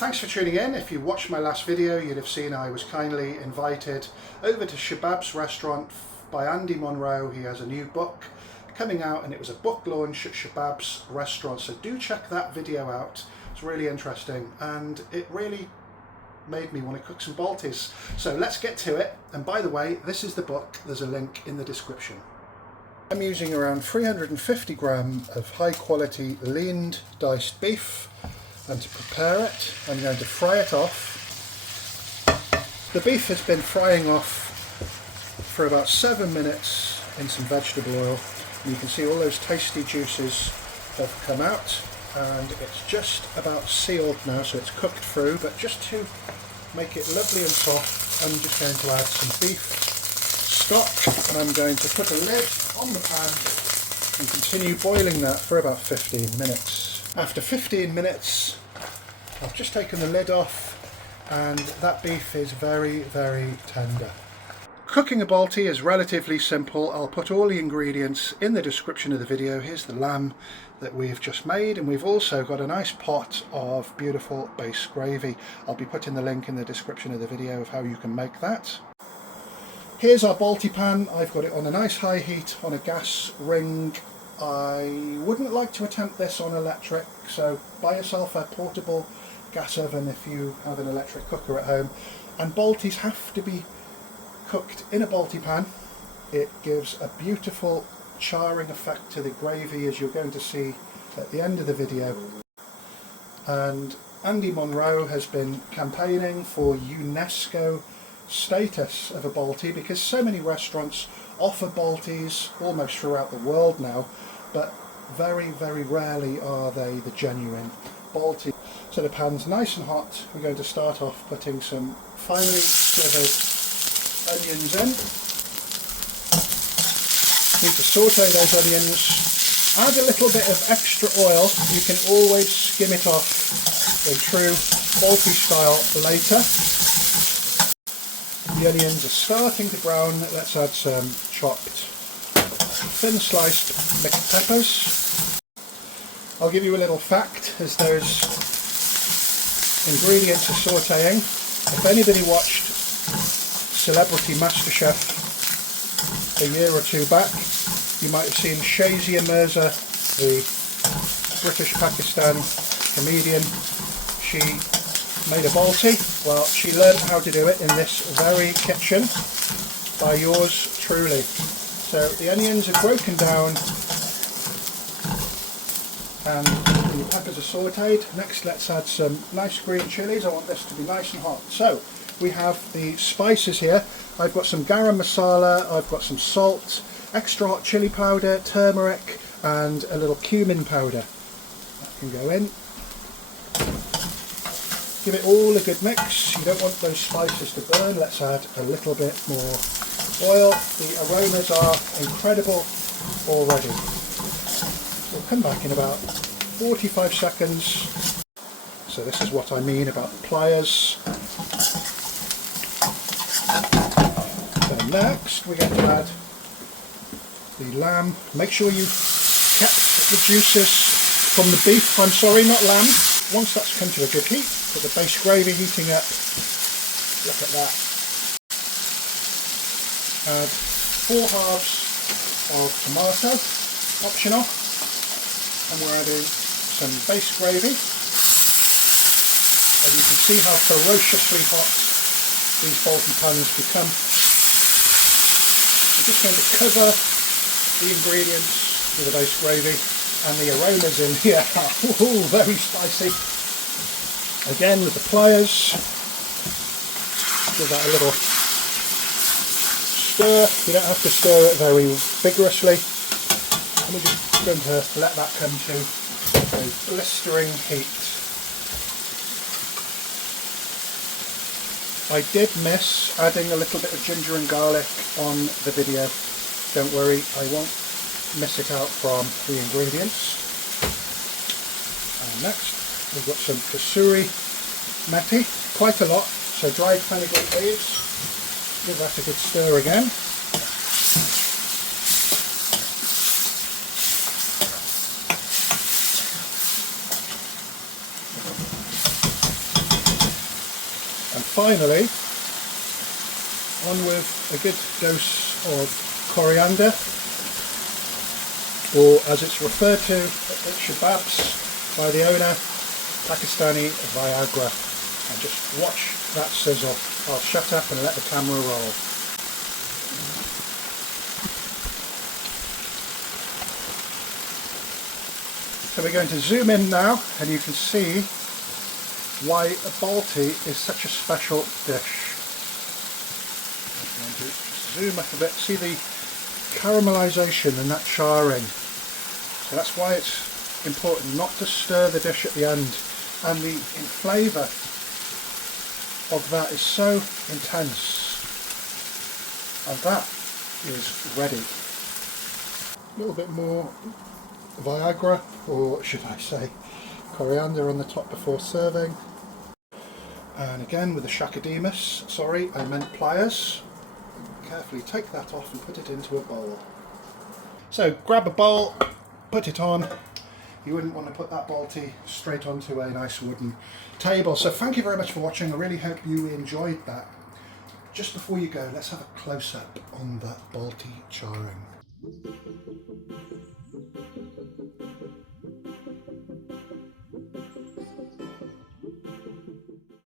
thanks for tuning in. If you watched my last video, you'd have seen I was kindly invited over to Shabab's restaurant by Andy Munro. He has a new book coming out and it was a book launch at Shabab's restaurant, so do check that video out. It's really interesting and it really made me want to cook some Baltis. So let's get to it. And by the way, this is the book. There's a link in the description. I'm using around 350 gram of high quality leaned diced beef, and to prepare it I'm going to fry it off. The beef has been frying off for about 7 minutes in some vegetable oil, and you can see all those tasty juices have come out and it's just about sealed now, so it's cooked through. But just to make it lovely and soft, I'm just going to add some beef stock and I'm going to put a lid on the pan and continue boiling that for about 15 minutes. After 15 minutes I've just taken the lid off and that beef is very, very tender. Cooking a Balti is relatively simple. I'll put all the ingredients in the description of the video. Here's the lamb that we've just made, and we've also got a nice pot of beautiful base gravy. I'll be putting the link in the description of the video of how you can make that. Here's our Balti pan. I've got it on a nice high heat on a gas ring. I wouldn't like to attempt this on electric, so buy yourself a portable gas oven if you have an electric cooker at home. And Baltis have to be cooked in a Balti pan. It gives a beautiful charring effect to the gravy, as you're going to see at the end of the video. And Andy Munro has been campaigning for UNESCO status of a Balti, because so many restaurants offer Baltis almost throughout the world now, but very, very rarely are they the genuine Balti. So the pan's nice and hot. We're going to start off putting some finely slivered onions in. Need to saute those onions. Add a little bit of extra oil. You can always skim it off in true Balti style later. The onions are starting to brown. Let's add some chopped thin sliced mixed peppers. I'll give you a little fact as those ingredients are sautéing. If anybody watched Celebrity MasterChef a year or two back, you might have seen Shazia Mirza, the British Pakistan comedian. She made a Balti. Well, she learned how to do it in this very kitchen by yours truly. So the onions are broken down and the peppers are sautéed. Next, let's add some nice green chilies. I want this to be nice and hot. So we have the spices here. I've got some garam masala, I've got some salt, extra hot chili powder, turmeric and a little cumin powder. That can go in. Give it all a good mix. You don't want those spices to burn. Let's add a little bit more oil. The aromas are incredible already. We'll come back in about 45 seconds. So this is what I mean about the pliers. Then next we're going to add the lamb. Make sure you kept the juices from the beef. I'm sorry, not lamb. Once that's come to a good heat, put the base gravy heating up. Look at that. Add 4 halves of tomato, optional, and we're adding some base gravy. And you can see how ferociously hot these Balti pans become. I'm just going to cover the ingredients with the base gravy, and the aromas in here are very spicy. Again with the pliers, give that a little stir. You don't have to stir it very vigorously. And we're just going to let that come to a blistering heat. I did miss adding a little bit of ginger and garlic on the video. Don't worry, I won't miss it out from the ingredients. And next we've got some kasuri methi, quite a lot, so dried fenugreek leaves. Give that a good stir again. finally, on with a good dose of coriander, or as it's referred to at Shababs by the owner, Pakistani Viagra. And just watch that sizzle. I'll shut up and let the camera roll. So we're going to zoom in now, and you can see why a Balti is such a special dish. I'm going to zoom up a bit, see the caramelisation and that charring. So that's why it's important not to stir the dish at the end, and the flavour of that is so intense, and that is ready. A little bit more Viagra, or should I say coriander, on the top before serving. And again with the shakademus, sorry, I meant pliers. Carefully take that off and put it into a bowl. So grab a bowl, put it on. You wouldn't want to put that Balti straight onto a nice wooden table. So thank you very much for watching. I really hope you enjoyed that. Just before you go, let's have a close-up on that Balti charring.